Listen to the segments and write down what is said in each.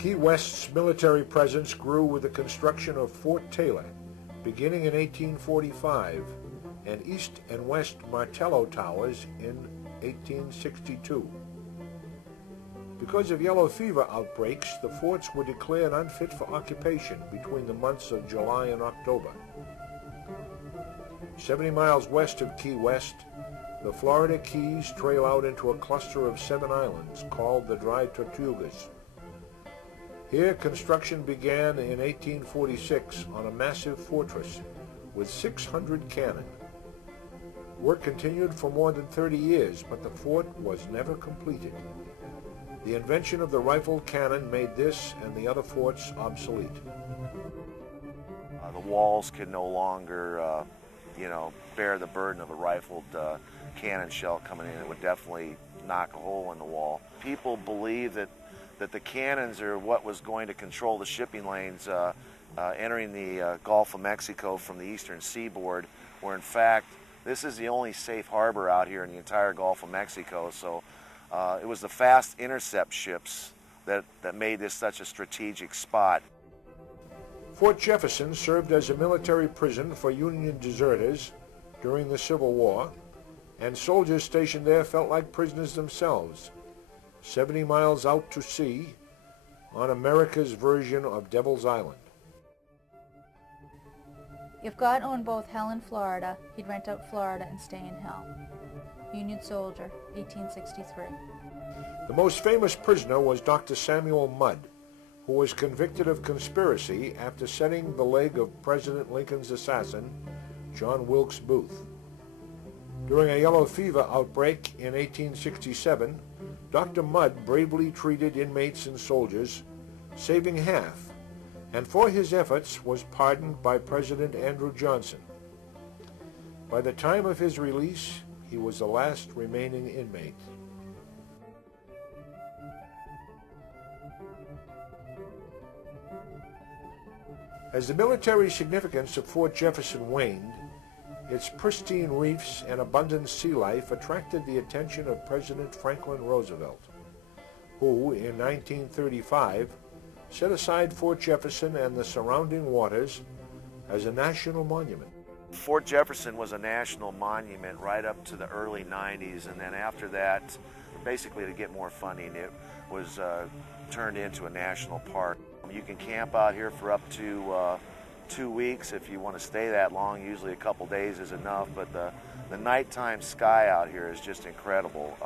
Key West's military presence grew with the construction of Fort Taylor, beginning in 1845, and East and West Martello Towers in 1862. Because of yellow fever outbreaks, the forts were declared unfit for occupation between the months of July and October. 70 miles west of Key West, the Florida Keys trail out into a cluster of 7 islands called the Dry Tortugas. Here, construction began in 1846 on a massive fortress with 600 cannon. Work continued for more than 30 years, but the fort was never completed. The invention of the rifled cannon made this and the other forts obsolete. The walls could no longer, bear the burden of a rifled cannon shell coming in. It would definitely knock a hole in the wall. People believe that the cannons are what was going to control the shipping lanes entering the Gulf of Mexico from the eastern seaboard, where in fact this is the only safe harbor out here in the entire Gulf of Mexico. So it was the fast intercept ships that made this such a strategic spot. Fort Jefferson served as a military prison for Union deserters during the Civil War, and soldiers stationed there felt like prisoners themselves, 70 miles out to sea on America's version of Devil's Island. If God owned both hell and Florida, he'd rent out Florida and stay in hell. Union Soldier, 1863. The most famous prisoner was Dr. Samuel Mudd, who was convicted of conspiracy after setting the leg of President Lincoln's assassin, John Wilkes Booth. During a yellow fever outbreak in 1867, Dr. Mudd bravely treated inmates and soldiers, saving half, and for his efforts was pardoned by President Andrew Johnson. By the time of his release, he was the last remaining inmate. As the military significance of Fort Jefferson waned, its pristine reefs and abundant sea life attracted the attention of President Franklin Roosevelt, who, in 1935, set aside Fort Jefferson and the surrounding waters as a national monument. Fort Jefferson was a national monument right up to the early 90s, and then after that, basically to get more funding, it was turned into a national park. You can camp out here for up to 2 weeks if you want to stay that long. Usually a couple days is enough, but the nighttime sky out here is just incredible.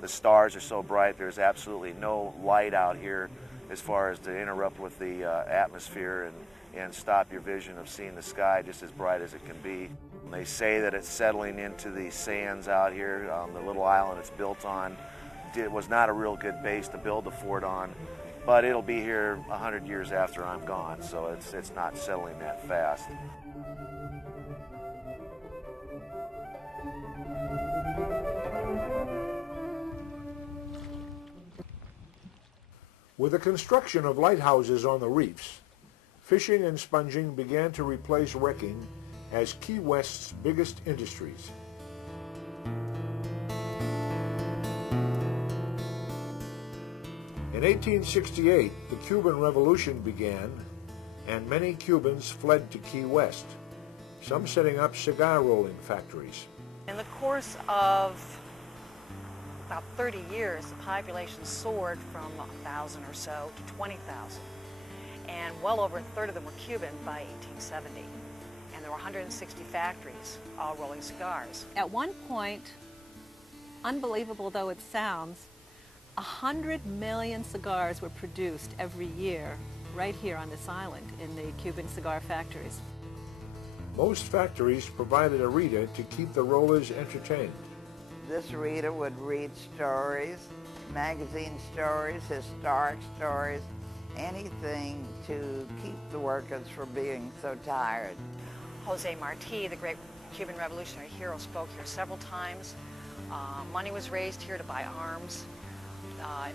The stars are so bright, there's absolutely no light out here as far as to interrupt with the atmosphere and stop your vision of seeing the sky just as bright as it can be. They say that it's settling into the sands out here. The little island it's built on, it was not a real good base to build the fort on, but it'll be here 100 years after I'm gone, so it's not settling that fast. With the construction of lighthouses on the reefs, fishing and sponging began to replace wrecking as Key West's biggest industries. In 1868, the Cuban Revolution began, and many Cubans fled to Key West, some setting up cigar rolling factories. In the course of about 30 years, the population soared from 1,000 or so to 20,000. And well over a third of them were Cuban by 1870. And there were 160 factories, all rolling cigars. At one point, unbelievable though it sounds, 100 million cigars were produced every year right here on this island in the Cuban cigar factories. Most factories provided a reader to keep the rollers entertained. This reader would read stories, magazine stories, historic stories, anything to keep the workers from being so tired. Jose Marti, the great Cuban revolutionary hero, spoke here several times. Money was raised here to buy arms.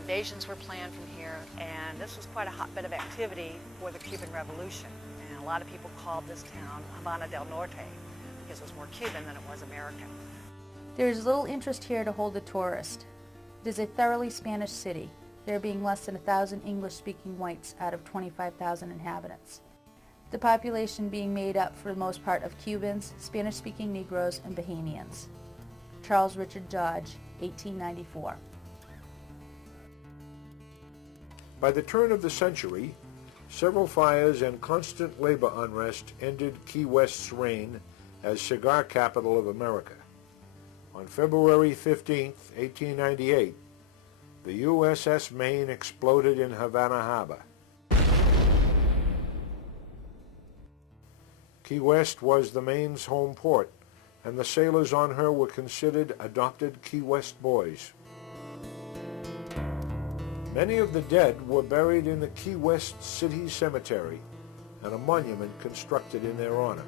Invasions were planned from here, and this was quite a hotbed of activity for the Cuban Revolution. And a lot of people called this town Habana del Norte because it was more Cuban than it was American. There is little interest here to hold a tourist. It is a thoroughly Spanish city. there being less than 1,000 English-speaking whites out of 25,000 inhabitants. The population being made up for the most part of Cubans, Spanish-speaking Negroes, and Bahamians. Charles Richard Dodge, 1894. By the turn of the century, several fires and constant labor unrest ended Key West's reign as cigar capital of America. On February 15, 1898, the USS Maine exploded in Havana Harbor. Key West was the Maine's home port, and the sailors on her were considered adopted Key West boys. Many of the dead were buried in the Key West City Cemetery, and a monument constructed in their honor.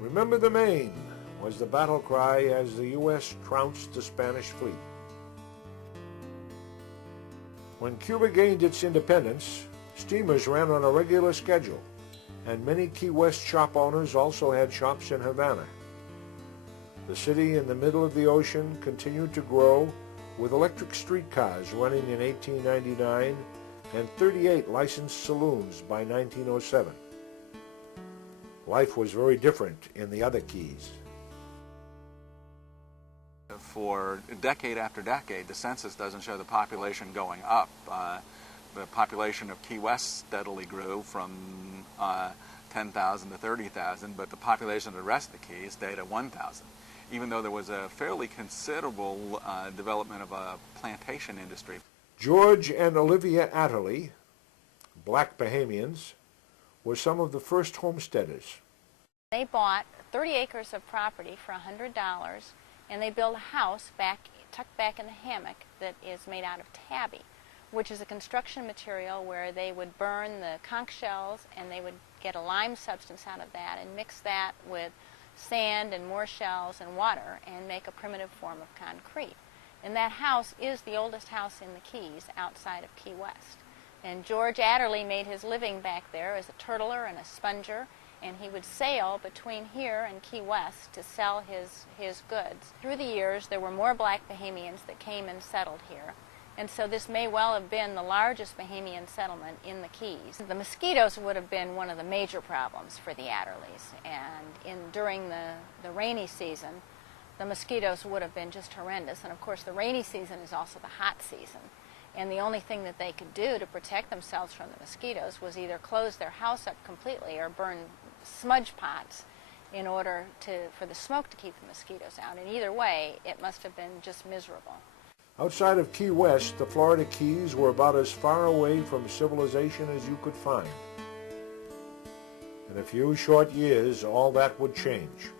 "Remember the Maine" was the battle cry as the U.S. trounced the Spanish fleet. When Cuba gained its independence, steamers ran on a regular schedule, and many Key West shop owners also had shops in Havana. The city in the middle of the ocean continued to grow, with electric streetcars running in 1899 and 38 licensed saloons by 1907. Life was very different in the other Keys. For decade after decade, the census doesn't show the population going up. The population of Key West steadily grew from 10,000 to 30,000, but the population of the rest of the Keys stayed at 1,000. Even though there was a fairly considerable development of a plantation industry. George and Olivia Atterley, black Bahamians, were some of the first homesteaders. They bought 30 acres of property for $100, and they built a house tucked back in the hammock that is made out of tabby, which is a construction material where they would burn the conch shells and they would get a lime substance out of that and mix that with sand and more shells and water and make a primitive form of concrete. And that house is the oldest house in the Keys outside of Key West. And George Atterley made his living back there as a turtler and a sponger, and he would sail between here and Key West to sell his goods. Through the years, there were more black Bahamians that came and settled here. And so this may well have been the largest Bahamian settlement in the Keys. The mosquitoes would have been one of the major problems for the Atterleys. And during the rainy season, the mosquitoes would have been just horrendous. And of course, the rainy season is also the hot season. And the only thing that they could do to protect themselves from the mosquitoes was either close their house up completely or burn smudge pots in order for the smoke to keep the mosquitoes out. And either way, it must have been just miserable. Outside of Key West, the Florida Keys were about as far away from civilization as you could find. In a few short years, all that would change.